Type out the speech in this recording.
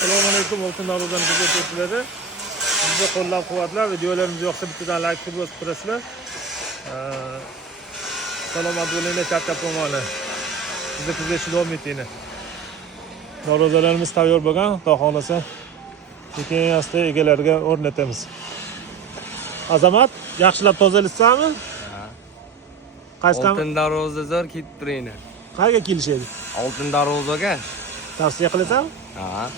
Assalomu alaykum, oltin darvozaning kuzatuvchilari. Bizni qo'llab-quvvatlab, videolarimiz yoqsa bittadan like bosib turasizlar. Salomat bo'linglar, charchab bo'lmanglar. Bizni kuzatishni davom etinglar. Darvozalarimiz tayyor bo'lgan, Xudo xolasa sekin asta egalariga o'rnatamiz. Azamat, yaxshilab tozalaysanmi? Ha. Qaysi Oltin darvozazor ketib turaylar. qayerga kelishadi? Oltin darvozaga. Tavsiya qilasanmi? Ha.